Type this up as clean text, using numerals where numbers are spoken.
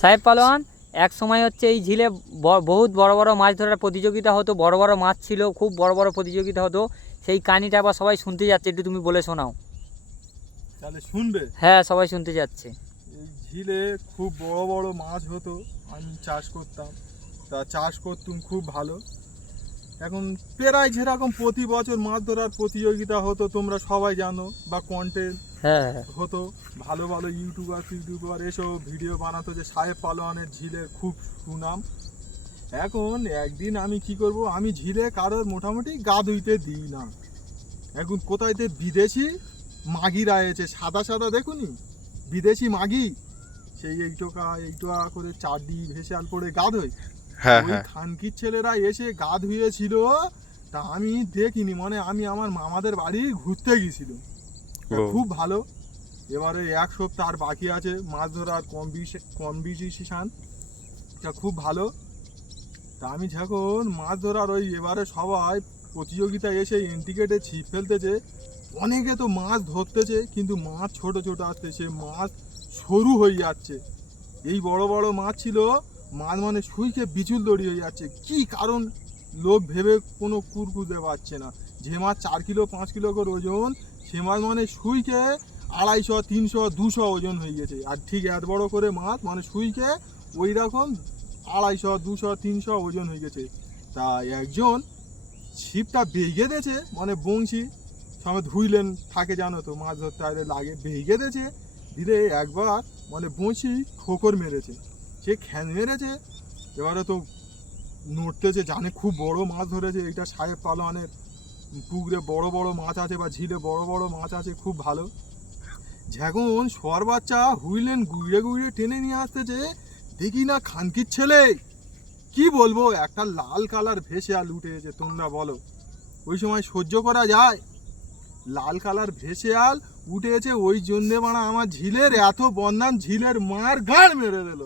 সাহেব পালোয়ান, এক সময় হচ্ছে এই ঝিলে বহুত বড় বড় মাছ ধরার প্রতিযোগিতা হতো, বড় বড় মাছ ছিল, খুব বড় বড় প্রতিযোগিতা হতো। সেই কাহিনিটা আবার সবাই শুনতে যাচ্ছে, একটু তুমি বলে শোনাও। তাহলে শুনবে। হ্যাঁ, সবাই শুনতে যাচ্ছে। এই ঝিলে খুব বড় বড় মাছ হতো, আমি চাষ করতাম, তা চাষ করতুম খুব ভালো। এখন প্রায় যেরকম প্রতি বছর মাছ ধরার প্রতিযোগিতা হতো তোমরা সবাই জানো, বা কন্টেন্ট হ্যাঁ হ্যাঁ হতো, ভালো ভালো ইউটিউবার এসব ভিডিও বানাতো যে সাহেব পালোয়ানের ঝিলের খুব সুনাম। এখন একদিন আমি কি করব, আমি ঝিলে কারোর মোটামুটি গা ধুইতে দিই না। এখন কোথায়তে বিদেশি মাগিরা এসেছে, সাদা সাদা দেখুনি, বিদেশি মাগি, সেই এইটোকা করে চারডি ভেসে পরে গা ধোয়। হ্যাঁ ওই হ্যাঁ খানকির ছেলেরা এসে গা ধুয়েছিল, তা আমি দেখিনি, মানে আমি আমার মামাদের বাড়ি ঘুরতে গেছিলাম। তা ও। খুব ভালো। এবারে এক সপ্তাহ আর বাকি আছে মাছ ধরার কম্পিটিশন, তা খুব ভালো। তা আমি যখন মাছ ধরার ওই এবারে সবাই প্রতিযোগিতা এসে এন্টিকেটে ছিপ ফেলতেছে, অনেকে তো মাছ ধরতেছে কিন্তু মাছ ছোট ছোট আসছে, সে মাছ সরু হয়ে যাচ্ছে। এই বড় বড় মাছ ছিল, মাছ মানে সুইকে বিচুল দড়ি হয়ে যাচ্ছে। কি কারণ লোক ভেবে কোনো কুরকুদে পাচ্ছে না। যে মাছ 4 কিলো 5 কিলো করে ওজন, সে মাছ মানে সুইকে 250 300 200 ওজন হয়ে গেছে। আর ঠিক এত বড় করে মাছ মানে সুইকে ওই রকম 250 200 300 ওজন হয়ে গেছে। তা একজন ছিপটা বেগে দিয়েছে, মানে বংশী সমেত হুইলেন থাকে জানো তো, মাছ ধরতে আগে লাগে, বেগে দিয়েছে। দিলে একবার মানে বংশী ঠোকর মেরেছে, সে খ্যান মেরেছে। এবারে তো নড়তেছে, জানে খুব বড় মাছ ধরেছে, এটা সাহেব পালোয়ানের পুকুরে বড় বড় মাছ আছে বা ঝিলে বড় বড় মাছ আছে, খুব ভালো। যখন শোয়ার বাচ্চা হুইলেন গুইড়ে গুইড়ে টেনে নিয়ে আসতেছে, দেখি না খানকির ছেলে, কি বলবো, একটা লাল কালার ভেসে উঠে এসেছে। তোমরা বলো ওই সময় সহ্য করা যায়? লাল কালার ভেসে উঠে এসে, ওই জন্যে মানে আমার ঝিলের এত বন্যান, ঝিলের মার গাড় মেরে দিল।